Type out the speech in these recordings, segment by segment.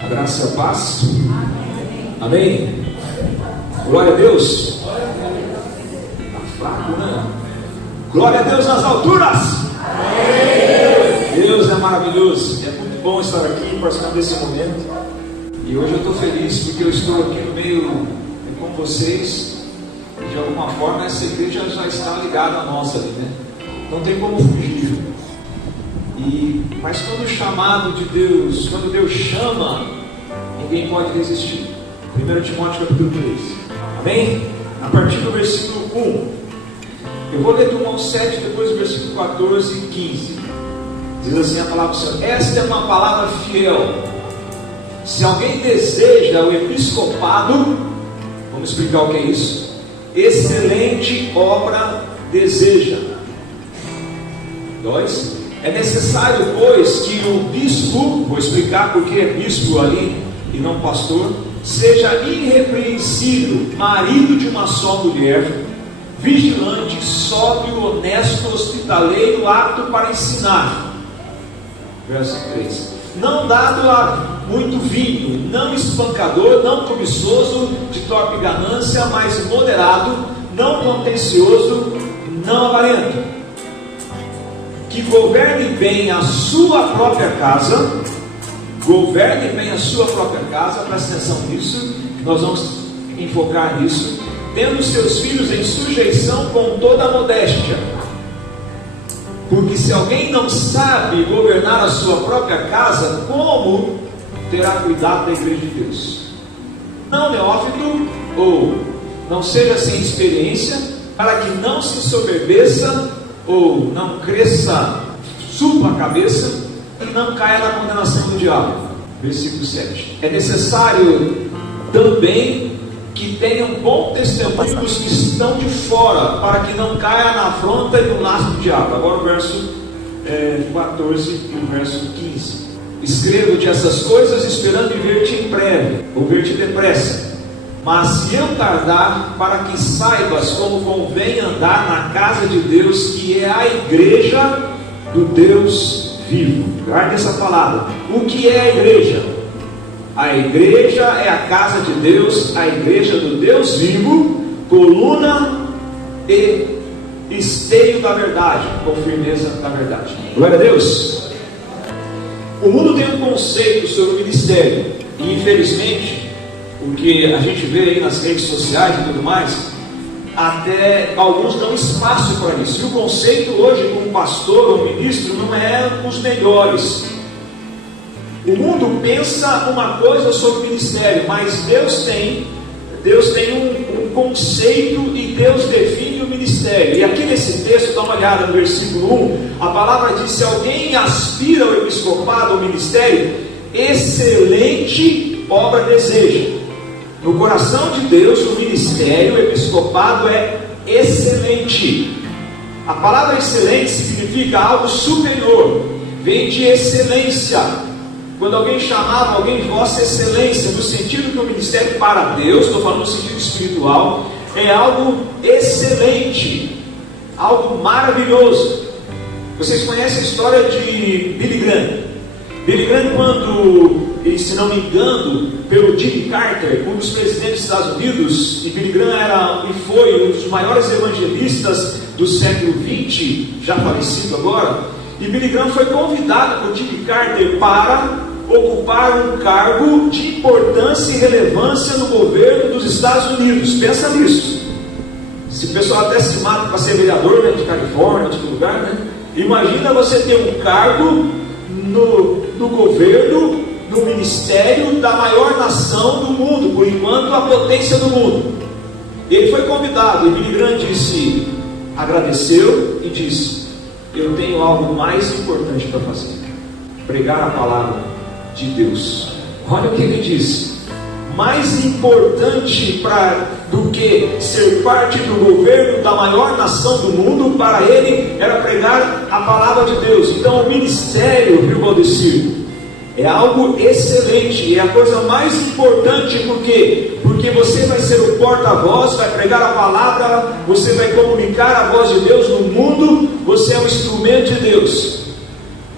A graça e a paz. Amém. Glória a Deus. Está fraco, né? Glória a Deus nas alturas. Deus é maravilhoso. É muito bom estar aqui participando desse momento. E hoje eu estou feliz porque eu estou aqui no meio com vocês. De alguma forma essa igreja já está ligada a nós ali, né? Não tem como fugir. Mas quando o chamado de Deus, quando Deus chama, ninguém pode resistir. 1 Timóteo capítulo 3. Amém? A partir do versículo 1. Eu vou ler do 1 ao 7, depois do versículo 14 e 15. Diz assim a palavra do Senhor: esta é uma palavra fiel. Se alguém deseja o episcopado, vamos explicar o que é isso. Excelente obra deseja. 2. É necessário, pois, que o bispo, vou explicar porque é bispo ali e não pastor, seja irrepreensível, marido de uma só mulher, vigilante, sóbrio, honesto, hospitaleiro, apto para ensinar. Verso 3. Não dado a muito vinho, não espancador, não cobiçoso, de torpe ganância, mas moderado, não contencioso, não avarento. Que governe bem a sua própria casa. Governe bem a sua própria casa. Presta atenção nisso, nós vamos enfocar nisso. Tendo seus filhos em sujeição com toda a modéstia. Porque se alguém não sabe governar a sua própria casa, como terá cuidado da igreja de Deus? Não neófito, ou não seja sem experiência, para que não se ensoberbeça, ou não cresça, suba a cabeça e não caia na condenação do diabo. Versículo 7. É necessário também que tenham bom testemunho os que estão de fora, para que não caia na afronta e no laço do diabo. Agora o verso 14 e o verso 15. Escrevo-te essas coisas esperando ver-te em breve, ou ver-te depressa. Mas se eu tardar, para que saibas como convém andar na casa de Deus, que é a igreja do Deus vivo. Guarde essa palavra. O que é a igreja? A igreja é a casa de Deus, a igreja do Deus vivo, coluna e esteio da verdade, com firmeza da verdade. Glória a Deus. O mundo tem um conceito sobre o ministério, e infelizmente, o que a gente vê aí nas redes sociais e tudo mais, até alguns dão espaço para isso. E o conceito hoje, como pastor ou ministro, não é os melhores. O mundo pensa uma coisa sobre o ministério, mas Deus tem um conceito e Deus define o ministério. E aqui nesse texto, dá uma olhada no versículo 1, a palavra diz: se alguém aspira ao episcopado ou ministério, excelente obra deseja. No coração de Deus, o ministério, o episcopado é excelente. A palavra excelente significa algo superior, vem de excelência. Quando alguém chamava alguém de vossa excelência, no sentido que o ministério para Deus, estou falando no sentido espiritual, é algo excelente, algo maravilhoso. Vocês conhecem a história de Billy Graham? Billy Graham, quando, se não me engano, pelo Jimmy Carter, um dos presidentes dos Estados Unidos, e Billy Graham era e foi um dos maiores evangelistas do século XX, já falecido agora, e Billy Graham foi convidado por Jimmy Carter para ocupar um cargo de importância e relevância no governo dos Estados Unidos. Pensa nisso. Se o pessoal até se mata para ser vereador, né, de Califórnia, de outro lugar, né? Imagina você ter um cargo no governo, no ministério da maior nação do mundo, por enquanto a potência do mundo. Ele foi convidado e Billy Graham agradeceu e disse: eu tenho algo mais importante para fazer, pregar a palavra de Deus. Olha o que ele diz: mais importante do que ser parte do governo da maior nação do mundo, para ele era pregar a palavra de Deus. Então o ministério, viu, Valdecir, é algo excelente, é a coisa mais importante. Por quê? Porque você vai ser o porta-voz, vai pregar a palavra, você vai comunicar a voz de Deus no mundo, você é um instrumento de Deus.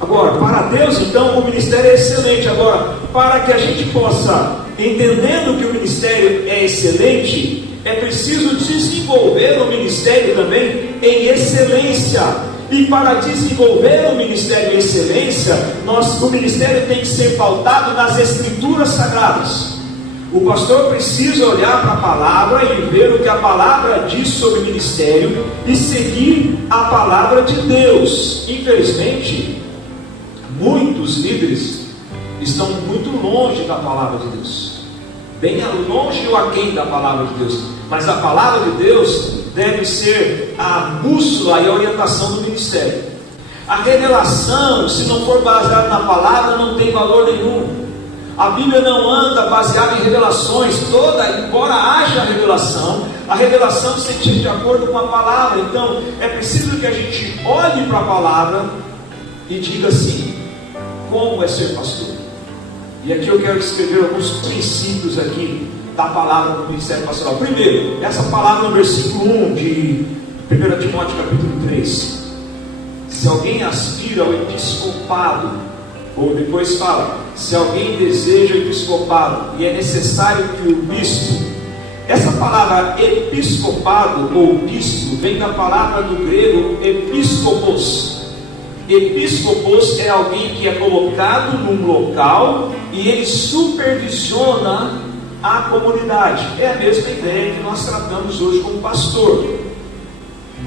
Agora, para Deus, então, o ministério é excelente. Agora, para que a gente possa, entendendo que o ministério é excelente, é preciso desenvolver o ministério também em excelência. E para desenvolver o ministério em excelência, o ministério tem que ser pautado nas Escrituras Sagradas. O pastor precisa olhar para a palavra e ver o que a palavra diz sobre o ministério e seguir a palavra de Deus. Infelizmente, muitos líderes estão muito longe da palavra de Deus, bem longe ou aquém da palavra de Deus. Mas a palavra de Deus deve ser a bússola e a orientação do ministério. A revelação, se não for baseada na palavra, não tem valor nenhum. A Bíblia não anda baseada em revelações, embora haja revelação, a revelação seja de acordo com a palavra. Então, é preciso que a gente olhe para a palavra e diga assim: como é ser pastor? E aqui eu quero escrever alguns princípios aqui da palavra do ministério pastoral. Primeiro, essa palavra no versículo 1 de 1 Timóteo capítulo 3. Se alguém aspira ao episcopado, ou depois fala, se alguém deseja o episcopado, e é necessário que o bispo. Essa palavra episcopado ou bispo vem da palavra do grego episkopos. Episcopos é alguém que é colocado num local e ele supervisiona a comunidade. É a mesma ideia que nós tratamos hoje como pastor.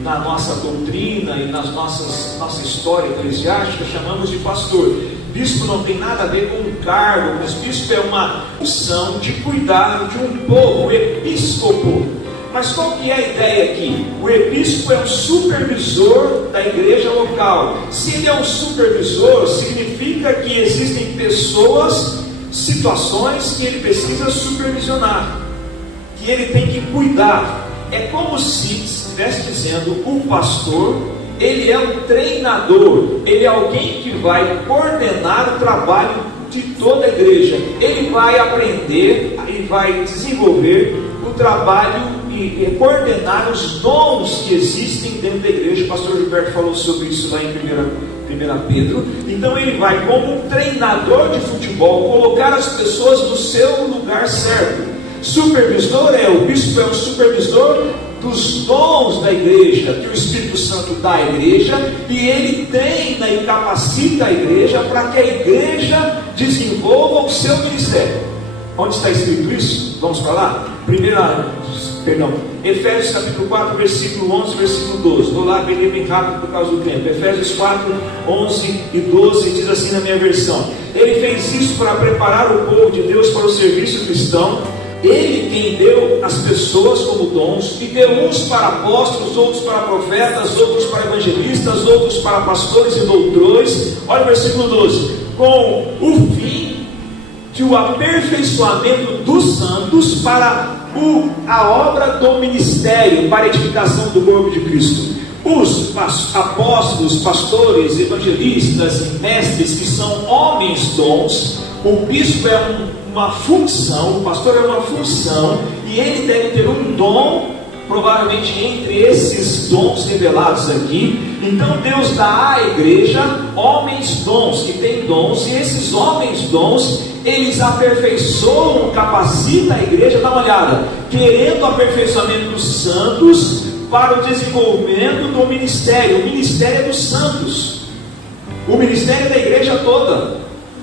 Na nossa doutrina e nas nossa história eclesiástica, chamamos de pastor. Bispo não tem nada a ver com um cargo, mas bispo é uma função de cuidar de um povo, o episcopo. Mas qual que é a ideia aqui? O episcopo é um supervisor da igreja local. Se ele é um supervisor, significa que existem pessoas, situações que ele precisa supervisionar, que ele tem que cuidar. É como se estivesse dizendo, o pastor, ele é um treinador, ele é alguém que vai coordenar o trabalho de toda a igreja. Ele vai aprender e vai desenvolver o trabalho e coordenar os dons que existem dentro da igreja. O pastor Gilberto falou sobre isso lá em 1 Pedro. Então ele vai, como um treinador de futebol, colocar as pessoas no seu lugar certo. Supervisor o bispo é um supervisor dos dons da igreja, que o Espírito Santo dá à igreja, e ele treina e capacita a igreja para que a igreja desenvolva o seu ministério. Onde está escrito isso? Vamos para lá? Efésios capítulo 4, versículo 11, versículo 12. Vou lá bem rápido por causa do tempo. Efésios 4, 11 e 12 diz assim na minha versão: ele fez isso para preparar o povo de Deus para o serviço cristão. Ele quem deu as pessoas como dons, e deu uns para apóstolos, outros para profetas, outros para evangelistas, outros para pastores e doutores. Olha o versículo 12: com o fim de o aperfeiçoamento dos santos para a obra do ministério, para a edificação do corpo de Cristo. Os apóstolos, pastores, evangelistas e mestres, que são homens dons. O bispo é uma função, o pastor é uma função, e ele deve ter um dom, provavelmente entre esses dons revelados aqui. Então Deus dá à igreja homens dons, que têm dons, e esses homens dons, eles aperfeiçoam, capacitam a igreja. Dá uma olhada, querendo o aperfeiçoamento dos santos para o desenvolvimento do ministério. O ministério é dos santos, o ministério é da igreja toda.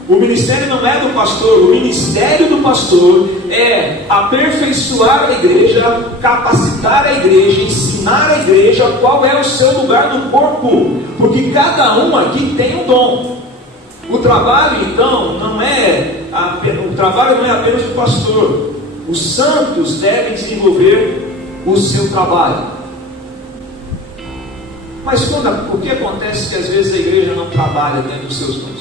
O ministério não é do pastor, o ministério do pastor é aperfeiçoar a igreja, capacitar a igreja, ensinar a igreja qual é o seu lugar no corpo, porque cada um aqui tem um dom. O trabalho então não é apenas do pastor. Os santos devem desenvolver o seu trabalho. Mas o que acontece que às vezes a igreja não trabalha dentro dos seus dons?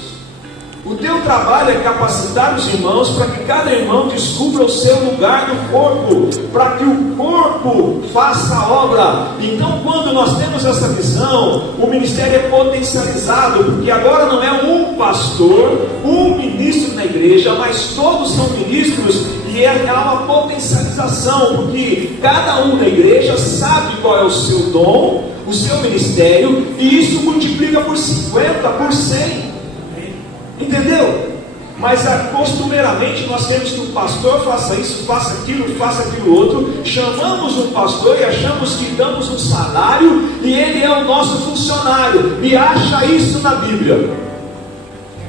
O teu trabalho é capacitar os irmãos para que cada irmão descubra o seu lugar no corpo, para que o corpo faça a obra. Então, quando nós temos essa visão, o ministério é potencializado, porque agora não é um pastor, um ministro na igreja, mas todos são ministros, e há uma potencialização, porque cada um na igreja sabe qual é o seu dom, o seu ministério, e isso multiplica por 50, por 100. Entendeu? Mas costumeiramente nós queremos que o pastor faça isso, faça aquilo outro. Chamamos um pastor e achamos que damos um salário e ele é o nosso funcionário. E acha isso na Bíblia.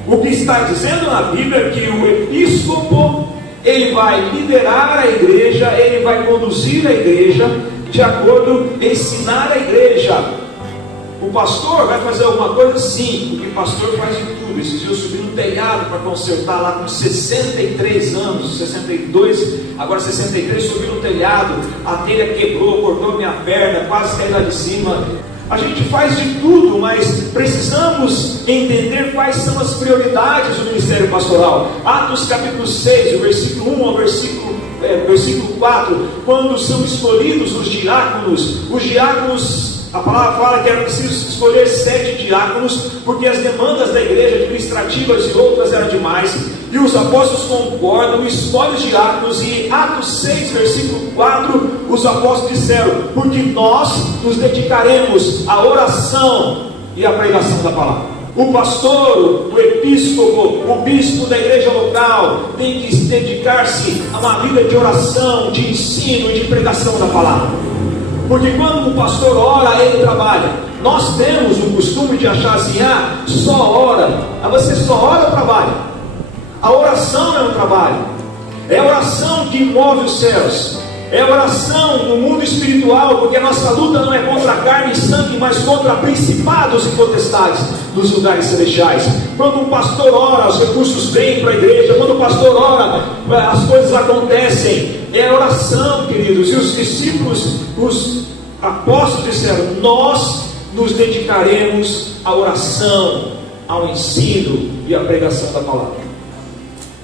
O que está dizendo na Bíblia é que o episcopo, ele vai liderar a igreja, ele vai conduzir a igreja de acordo, ensinar a igreja. O pastor vai fazer alguma coisa? Sim, porque o pastor faz de tudo. Esses dias eu subi no telhado para consertar lá com 63 anos, 62, agora 63, subi no telhado, a telha quebrou, cortou minha perna, quase caí lá de cima. A gente faz de tudo, mas precisamos entender quais são as prioridades do ministério pastoral. Atos capítulo 6, o versículo 1 ao versículo 4, quando são escolhidos os diáconos, a palavra fala que era preciso escolher 7 diáconos, porque as demandas da igreja administrativas e outras eram demais, e os apóstolos concordam, escolhem os diáconos, e em Atos 6, versículo 4, os apóstolos disseram: porque nós nos dedicaremos à oração e à pregação da palavra. O pastor, o episcopo, o bispo da igreja local tem que dedicar-se a uma vida de oração, de ensino e de pregação da palavra. Porque quando o pastor ora, ele trabalha. Nós temos o costume de achar assim: só ora. Você só ora ou trabalha? A oração é um trabalho. É a oração que move os céus. É a oração no mundo espiritual, porque a nossa luta não é contra carne e sangue, mas contra principados e potestades dos lugares celestiais. Quando o pastor ora, os recursos vêm para a igreja. Quando o pastor ora, as coisas acontecem. É a oração, queridos. E os discípulos, os apóstolos disseram: nós nos dedicaremos à oração, ao ensino e à pregação da palavra.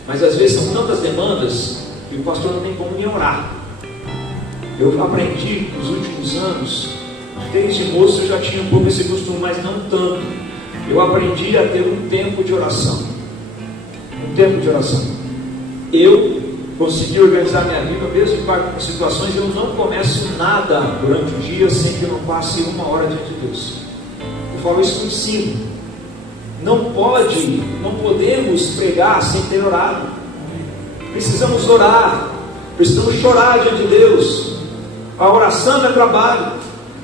Mas às vezes são tantas demandas que o pastor não tem como nem orar. Eu aprendi nos últimos anos, desde moço eu já tinha um pouco esse costume, mas não tanto. Eu aprendi a ter um tempo de oração. Um tempo de oração. Eu consegui organizar minha vida, mesmo com situações, eu não começo nada durante o dia sem que eu não passe 1 hora diante de Deus. Eu falo isso com ensino. Não podemos pregar sem ter orado. Precisamos orar, precisamos chorar diante de Deus. A oração é trabalho,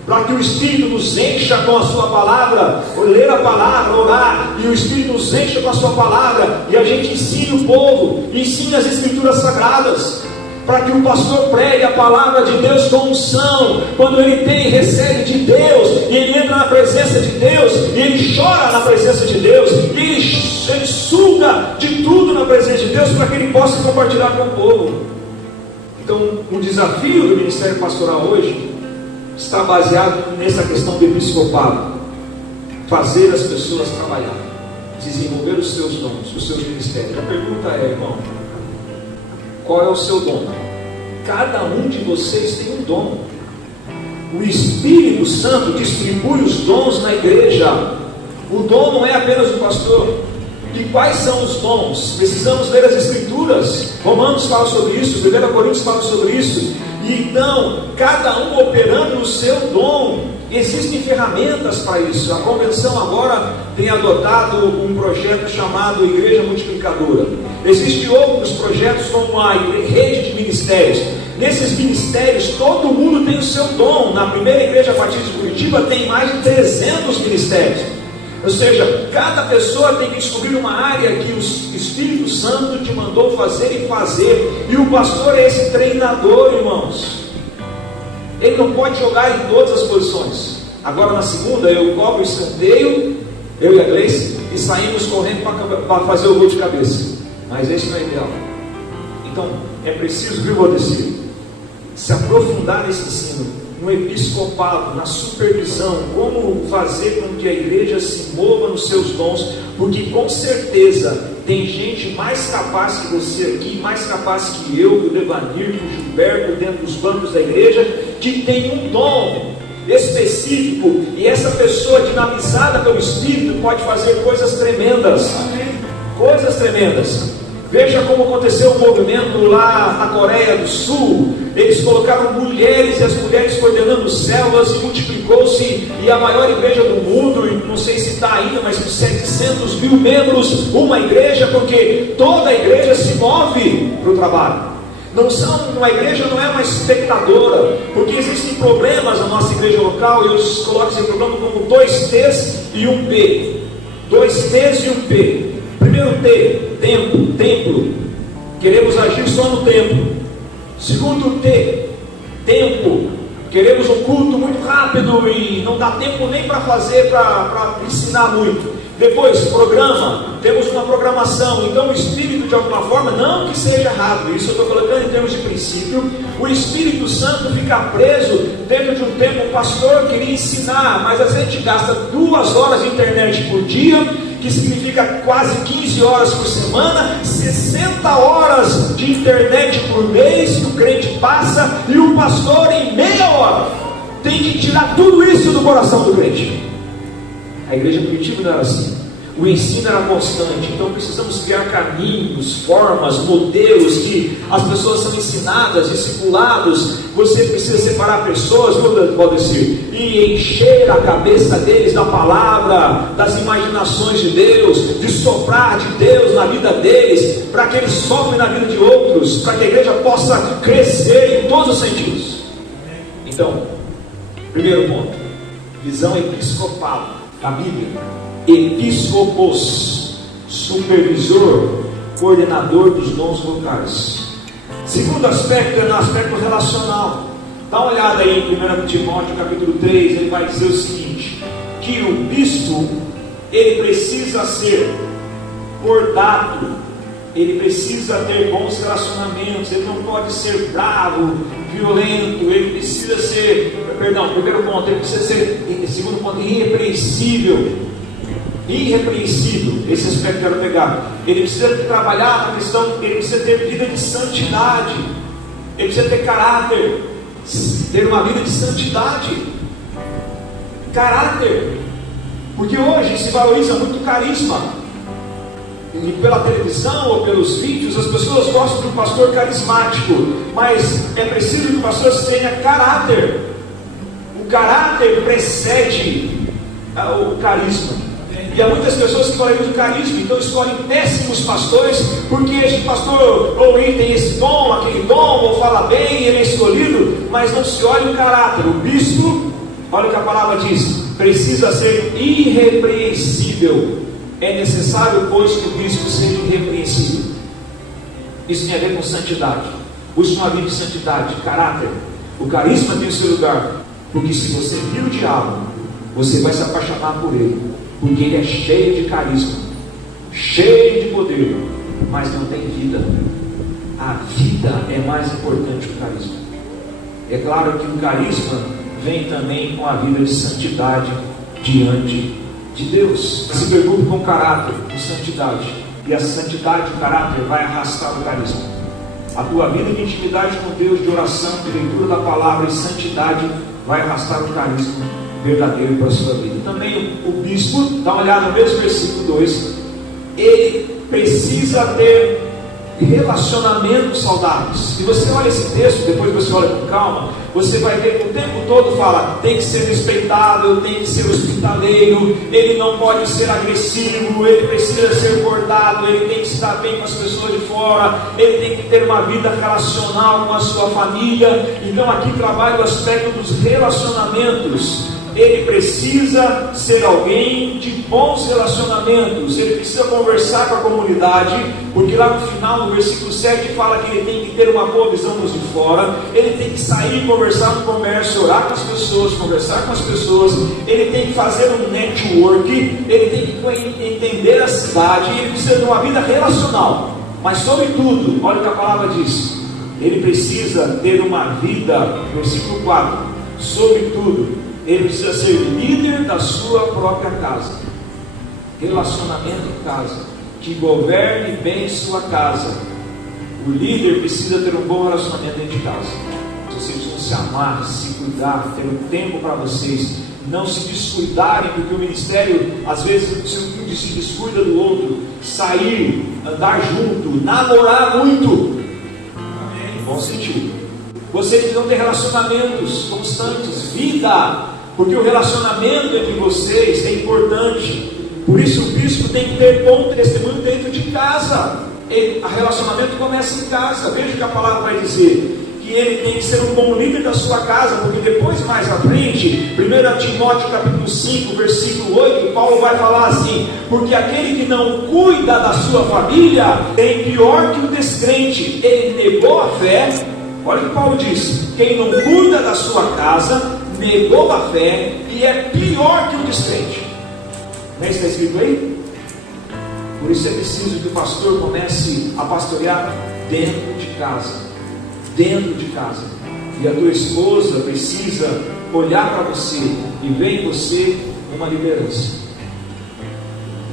para que o Espírito nos encha com a sua palavra, ler a palavra, orar, e o Espírito nos encha com a sua palavra, e a gente ensine o povo, ensine as Escrituras Sagradas, para que o pastor pregue a palavra de Deus com unção. Quando ele recebe de Deus, e ele entra na presença de Deus, e ele chora na presença de Deus, e ele suga de tudo na presença de Deus, para que ele possa compartilhar com o povo. Então, o desafio do ministério pastoral hoje está baseado nessa questão do episcopado: fazer as pessoas trabalhar, desenvolver os seus dons, os seus ministérios. A pergunta é, irmão, qual é o seu dom? Cada um de vocês tem um dom. O Espírito Santo distribui os dons na igreja. O dom não é apenas do pastor. E quais são os dons? Precisamos ler as Escrituras. Romanos fala sobre isso, 1 Coríntios fala sobre isso. E então, cada um operando no seu dom. Existem ferramentas para isso. A convenção agora tem adotado um projeto chamado Igreja Multiplicadora. Existem outros projetos como a rede de ministérios. Nesses ministérios, todo mundo tem o seu dom. Na primeira igreja batista de Curitiba tem mais de 300 ministérios. Ou seja, cada pessoa tem que descobrir uma área que o Espírito Santo te mandou fazer e fazer. E o pastor é esse treinador, irmãos. Ele não pode jogar em todas as posições. Agora na segunda eu cobro o escanteio, eu e a Gleice, e saímos correndo para fazer o gol de cabeça. Mas esse não é ideal. Então é preciso, viu, Valdecir, se aprofundar nesse ensino, no episcopado, na supervisão, como fazer com que a igreja se mova nos seus dons, porque com certeza tem gente mais capaz que você aqui, mais capaz que eu, que o Devanir, que o Gilberto, dentro dos bancos da igreja, que tem um dom específico, e essa pessoa dinamizada pelo Espírito pode fazer coisas tremendas. Coisas tremendas. Veja como aconteceu o movimento lá na Coreia do Sul. Eles colocaram mulheres e as mulheres coordenando células e multiplicou-se, e a maior igreja do mundo, e não sei se está ainda, mas com 700 mil membros, uma igreja, porque toda a igreja se move para o trabalho. Uma igreja não é uma espectadora, porque existem problemas na nossa igreja local, e eu coloco esse problema como 2 T's e 1 P. 2 T's e 1 P. Primeiro T, templo. Queremos agir só no templo. Segundo T, tempo. Queremos um culto muito rápido e não dá tempo nem para ensinar muito. Depois, programa. Temos uma programação. Então o Espírito, de alguma forma, não que seja errado, isso eu estou colocando em termos de princípio, o Espírito Santo fica preso dentro de um tempo. O pastor queria ensinar, mas a gente gasta 2 horas de internet por dia, que significa quase 15 horas por semana, 60 horas de internet por mês que o crente passa, e o pastor em meia hora tem que tirar tudo isso do coração do crente. A igreja primitiva não era assim. O ensino era constante, então precisamos criar caminhos, formas, modelos que as pessoas são ensinadas, discipulados. Você precisa separar pessoas, Valdecir, e encher a cabeça deles da palavra, das imaginações de Deus, de soprar de Deus na vida deles, para que eles soprem na vida de outros, para que a igreja possa crescer em todos os sentidos. Então, primeiro ponto, visão episcopal da Bíblia. Episcopos, supervisor, coordenador dos dons locais. Segundo aspecto é no aspecto relacional. Dá uma olhada aí em 1 Timóteo capítulo 3, ele vai dizer o seguinte, que o bispo, ele precisa ser cordato, ele precisa ter bons relacionamentos, ele não pode ser bravo, violento, ele precisa ser, primeiro ponto, ele precisa ser, segundo ponto, irrepreensível, esse aspecto que eu quero pegar. Ele precisa trabalhar na questão, ele precisa ter vida de santidade, ele precisa ter caráter, ter uma vida de santidade, caráter, porque hoje se valoriza muito o carisma, e pela televisão ou pelos vídeos as pessoas gostam de um pastor carismático, mas é preciso que o pastor tenha caráter. O caráter precede o carisma. E há muitas pessoas que valorizam o carisma, então escolhem péssimos pastores, porque esse pastor ou ele tem esse dom, aquele dom, ou fala bem, ele é escolhido, mas não se olha o caráter. O bispo, olha o que a palavra diz, precisa ser irrepreensível. É necessário, pois, que o bispo seja irrepreensível. Isso tem a ver com santidade. Busque uma vida de santidade, de caráter. O carisma tem o seu lugar, porque se você vir o diabo, você vai se apaixonar por ele, porque ele é cheio de carisma, cheio de poder, mas não tem vida. A vida é mais importante que o carisma. É claro que o carisma vem também com a vida de santidade diante de Deus. Se preocupe com caráter, com santidade, e a santidade, o caráter vai arrastar o carisma. A tua vida de intimidade com Deus, de oração, de leitura da palavra e santidade vai arrastar o carisma verdadeiro para a sua vida. Também o bispo, dá uma olhada no mesmo versículo 2, ele precisa ter relacionamentos saudáveis. Se você olha esse texto, depois você olha com calma, você vai ver que o tempo todo fala, tem que ser respeitável, tem que ser hospitaleiro, ele não pode ser agressivo, ele precisa ser cortado, ele tem que estar bem com as pessoas de fora, ele tem que ter uma vida relacional com a sua família. Então aqui trabalha o aspecto dos relacionamentos. Ele precisa ser alguém de bons relacionamentos, ele precisa conversar com a comunidade, porque lá no final, no versículo 7, fala que ele tem que ter uma boa visão dos de fora, ele tem que sair, conversar no comércio, orar com as pessoas, conversar com as pessoas, ele tem que fazer um network, ele tem que entender a cidade, ele precisa de uma vida relacional, mas sobretudo, olha o que a palavra diz, ele precisa ter uma vida, versículo 4, sobretudo, ele precisa ser líder da sua própria casa. Relacionamento em casa, que governe bem sua casa. O líder precisa ter um bom relacionamento dentro de casa. Vocês precisam se amar, se cuidar, ter um tempo para vocês, não se descuidarem, porque o ministério às vezes um se descuida do outro. sair, andar junto, namorar muito. Amém. Bom sentido. Vocês precisam ter relacionamentos constantes, vida, porque o relacionamento entre vocês é importante. Por isso o bispo tem que ter bom testemunho dentro de casa. O relacionamento começa em casa. Veja o que a palavra vai dizer. Que ele tem que ser um bom líder da sua casa, porque depois, mais à frente, 1 Timóteo capítulo 5, versículo 8, Paulo vai falar assim: porque aquele que não cuida da sua família é pior que o descrente. Ele negou a fé. Olha o que Paulo diz: quem não cuida da sua casa, negou a fé e é pior que o descrente. Não é isso que está escrito aí? Por isso é preciso que o pastor comece a pastorear dentro de casa. Dentro de casa. E a tua esposa precisa olhar para você e ver em você uma liderança.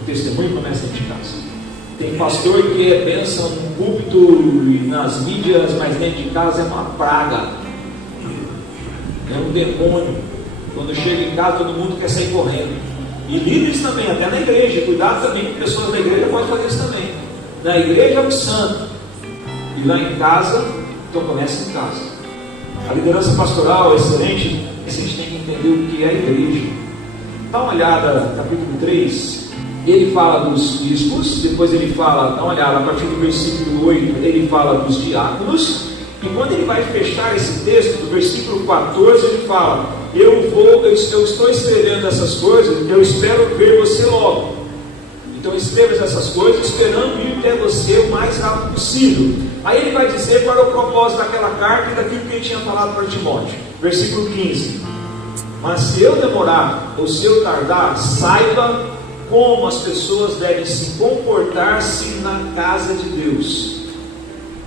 O testemunho começa dentro de casa. Tem pastor que é bênção no púlpito e nas mídias, mas dentro de casa é uma praga, é um demônio. Quando chega em casa todo mundo quer sair correndo. E líderes também, até na igreja. Cuidado também com pessoas da igreja, pode fazer isso também. Na igreja é o santo, e lá em casa, então começa em casa. A liderança pastoral é excelente, mas a gente tem que entender o que é a igreja. Dá uma olhada, capítulo 3, ele fala dos bispos, depois ele fala, dá uma olhada, a partir do versículo 8, ele fala dos diáconos, e quando ele vai fechar esse texto, do versículo 14, ele fala: eu estou escrevendo essas coisas, eu espero ver você logo. Então escreva essas coisas, esperando ir até você o mais rápido possível. Aí ele vai dizer qual é o propósito daquela carta e daquilo que ele tinha falado para Timóteo. Versículo 15: mas se eu demorar ou se eu tardar, saiba como as pessoas devem se comportar-se na casa de Deus,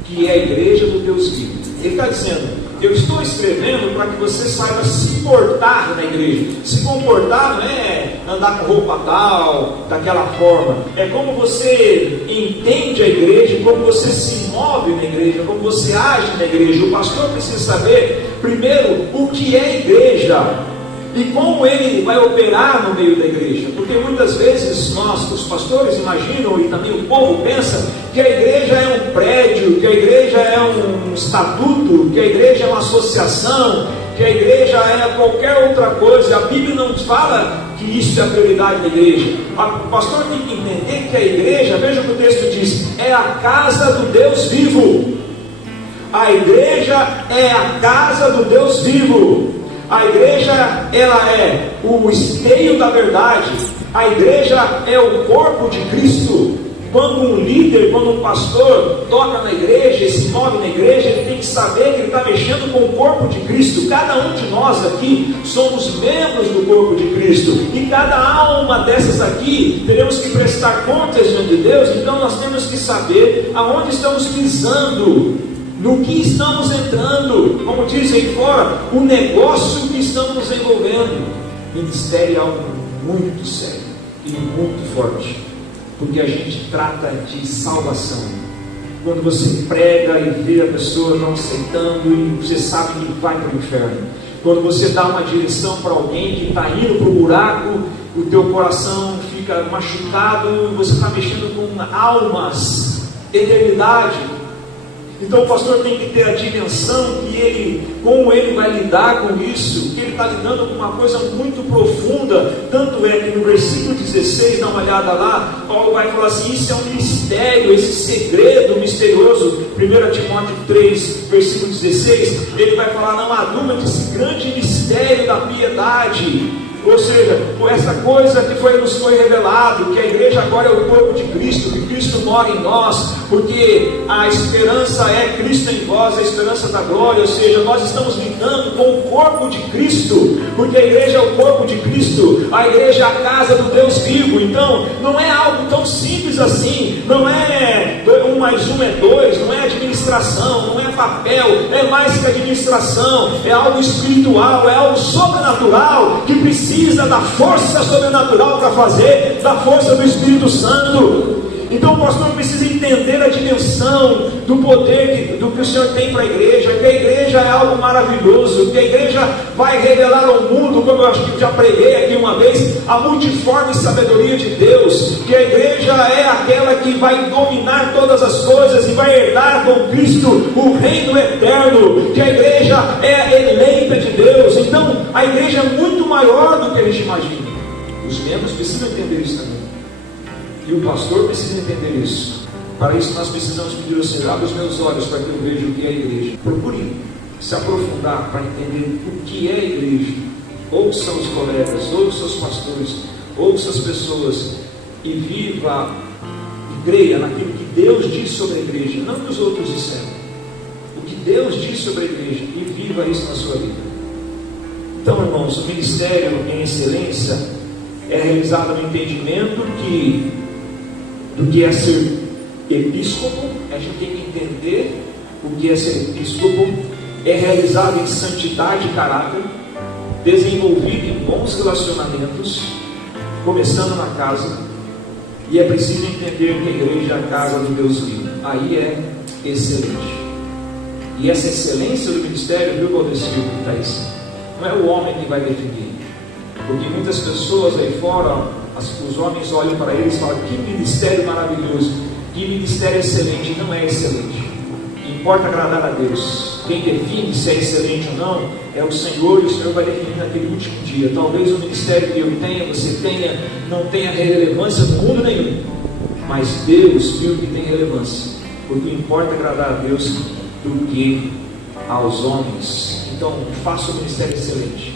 que é a igreja do Deus vivo. Ele está dizendo: eu estou escrevendo para que você saiba se portar na igreja. Se comportar não é andar com roupa tal, daquela forma. É como você entende a igreja, como você se move na igreja, como você age na igreja. O pastor precisa saber, primeiro, o que é a igreja e como ele vai operar no meio da igreja. Porque muitas vezes nós, os pastores, imaginam, e também o povo pensa, que a igreja é um prédio, que a igreja é um estatuto, que a igreja é uma associação, que a igreja é qualquer outra coisa. A Bíblia não fala que isso é a prioridade da igreja. O pastor tem que entender que a igreja, veja o que o texto diz, é a casa do Deus vivo. A igreja é a casa do Deus vivo. A igreja, ela é o esteio da verdade. A igreja é o corpo de Cristo. Quando um líder, quando um pastor toca na igreja, se move na igreja, ele tem que saber que ele está mexendo com o corpo de Cristo. Cada um de nós aqui somos membros do corpo de Cristo, e cada alma dessas aqui teremos que prestar contas diante de Deus. Então nós temos que saber aonde estamos pisando, no que estamos entrando, como dizem aí fora, o negócio que estamos nos envolvendo. Ministério é algo muito sério e muito forte, porque a gente trata de salvação. Quando você prega e vê a pessoa não aceitando, e você sabe que vai para o inferno. Quando você dá uma direção para alguém que está indo para o buraco, o teu coração fica machucado, você está mexendo com almas, eternidade. Então o pastor tem que ter a dimensão que como ele vai lidar com isso, que ele está lidando com uma coisa muito profunda. Tanto é que no versículo 16, dá uma olhada lá, Paulo vai falar assim: isso é um mistério, esse segredo misterioso. 1 Timóteo 3, versículo 16, ele vai falar: não há dúvida desse grande mistério da piedade. Ou seja, essa coisa que nos foi revelado, que a igreja agora é o corpo de Cristo, que Cristo mora em nós, porque a esperança é Cristo em vós, a esperança da glória. Ou seja, nós estamos lidando com o corpo de Cristo, porque a igreja é o corpo de Cristo, a igreja é a casa do Deus vivo. Então, não é algo tão simples assim, não é 1 mais 1 é 2, não é administração, não é papel, é mais que administração, é algo espiritual, é algo sobrenatural, que precisa da força sobrenatural para fazer, da força do Espírito Santo. Então o pastor precisa entender a dimensão do poder do que o Senhor tem para a igreja, que a igreja é algo maravilhoso, que a igreja vai revelar ao mundo, como eu acho que já preguei aqui uma vez, a multiforme sabedoria de Deus, que a igreja é aquela que vai dominar todas as coisas e vai herdar com Cristo o reino eterno, que a igreja é a eleita de Deus. Então a igreja é muito maior do que a gente imagina. Os membros precisam entender isso também. E o pastor precisa entender isso. Para isso nós precisamos pedir ao Senhor: abre os meus olhos para que eu veja o que é a igreja. Procure se aprofundar para entender o que é a igreja. Ouça os colegas, ouça os pastores, ouça as pessoas e viva e creia naquilo que Deus diz sobre a igreja, não que os outros disseram. O que Deus diz sobre a igreja, e viva isso na sua vida. Então, irmãos, o ministério em excelência é realizado no entendimento do que é ser episcopo. A gente tem que entender o que é ser episcopo. É realizado em santidade e caráter, desenvolvido em bons relacionamentos, começando na casa. E é preciso entender que a igreja é a casa do Deus vivo. Aí é excelente. E essa excelência do ministério, viu, Valdecir, Thaís, não é o homem que vai definir. Porque muitas pessoas aí fora, os homens olham para eles e falam: que ministério maravilhoso, que ministério excelente. Não é excelente. Importa agradar a Deus. Quem define se é excelente ou não é o Senhor, e o Senhor vai definir naquele último dia. Talvez o ministério que eu tenha, você tenha, não tenha relevância no mundo nenhum, mas Deus viu que tem relevância, porque importa agradar a Deus do que aos homens. Então faça o ministério excelente,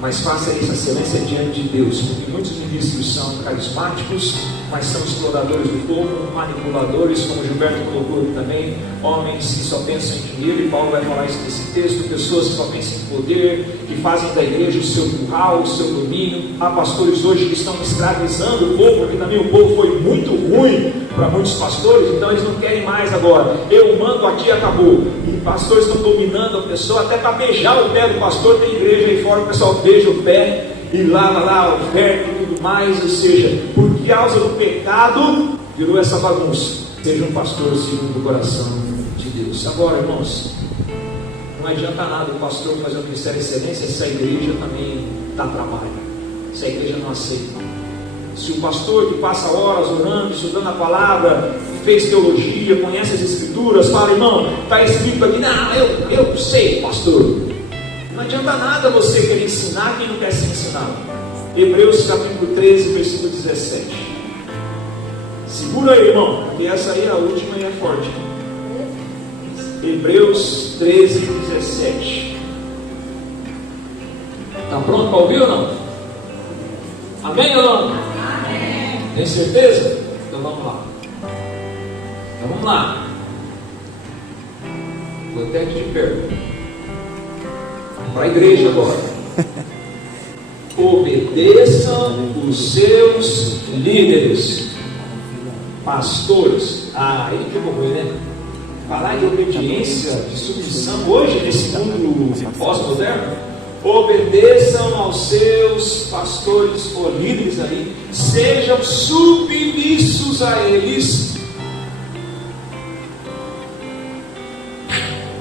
mas faça essa excelência diante de Deus, porque muitos ministros são carismáticos, mas são exploradores do povo, manipuladores, como Gilberto colocou aqui também, homens que só pensam em dinheiro, e Paulo vai falar isso nesse texto, pessoas que só pensam em poder, que fazem da igreja o seu curral, o seu domínio. Há pastores hoje que estão escravizando o povo, porque também o povo foi muito ruim para muitos pastores, então eles não querem mais agora. Eu mando aqui e acabou. E pastores estão dominando a pessoa, até para beijar o pé do pastor. Tem igreja aí fora, o pessoal beija o pé e lá, oferta e tudo mais. Ou seja, por causa do pecado, virou essa bagunça. Seja um pastor segundo o coração de Deus. Agora, irmãos, não adianta nada o pastor fazer um ministério de excelência se a igreja também dá trabalho, se a igreja não aceita. Se o pastor que passa horas orando, estudando a palavra, fez teologia, conhece as escrituras, fala: irmão, está escrito aqui, não, eu sei, pastor. Não adianta nada você querer ensinar quem não quer ser ensinado. Hebreus capítulo 13, versículo 17. Segura aí, irmão, porque essa aí é a última e é forte. Hebreus 13, 17. Está pronto para ouvir ou não? Amém ou não? Amém. Tem certeza? Então vamos lá. Vou até aqui de perto. Para a igreja agora. Obedeçam os seus líderes, pastores. Aí que eu vou ver, né? Falar de obediência, de submissão hoje nesse mundo pós-moderno. Obedeçam aos seus pastores ou líderes ali, sejam submissos a eles.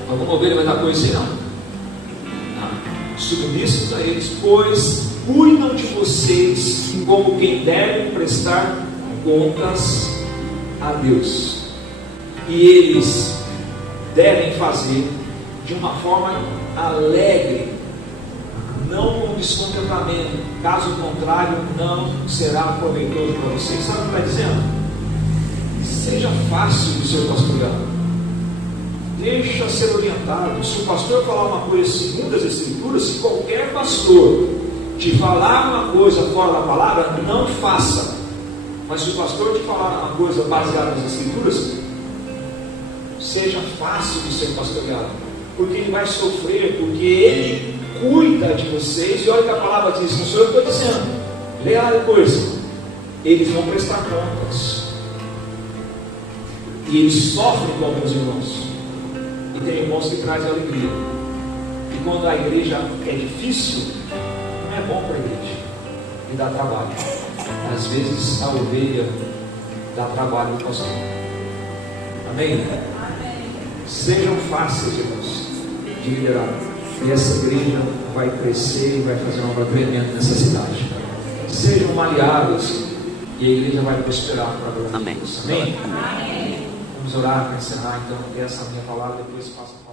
Alguma ovelha vai dar coisa assim? Não. Submissos a eles, pois cuidam de vocês como quem deve prestar contas a Deus. E eles devem fazer de uma forma alegre, não com descontentamento. Caso contrário, não será proveitoso para vocês. Sabe o que está dizendo? Seja fácil do seu pastoreado. Deixa ser orientado. Se o pastor falar uma coisa segundo as escrituras, se qualquer pastor te falar uma coisa fora da palavra, não faça. Mas se o pastor te falar uma coisa baseada nas escrituras, seja fácil de ser pastoreado, porque ele vai sofrer, porque ele cuida de vocês. E olha o que a palavra diz, não sou eu que estou dizendo, leia lá depois. Eles vão prestar contas, e eles sofrem com alguns irmãos, e tem irmãos que trazem alegria. E quando a igreja é difícil, não é bom para a igreja, e dá trabalho. Às vezes a ovelha dá trabalho ao pastor. Amém? Sejam fáceis, irmãos, de liderar. E essa igreja vai crescer e vai fazer uma obra tremenda nessa cidade. Sejam maleáveis e a igreja vai prosperar para a glória de Deus. Amém? Vamos orar para encerrar então essa minha palavra, depois faço a palavra.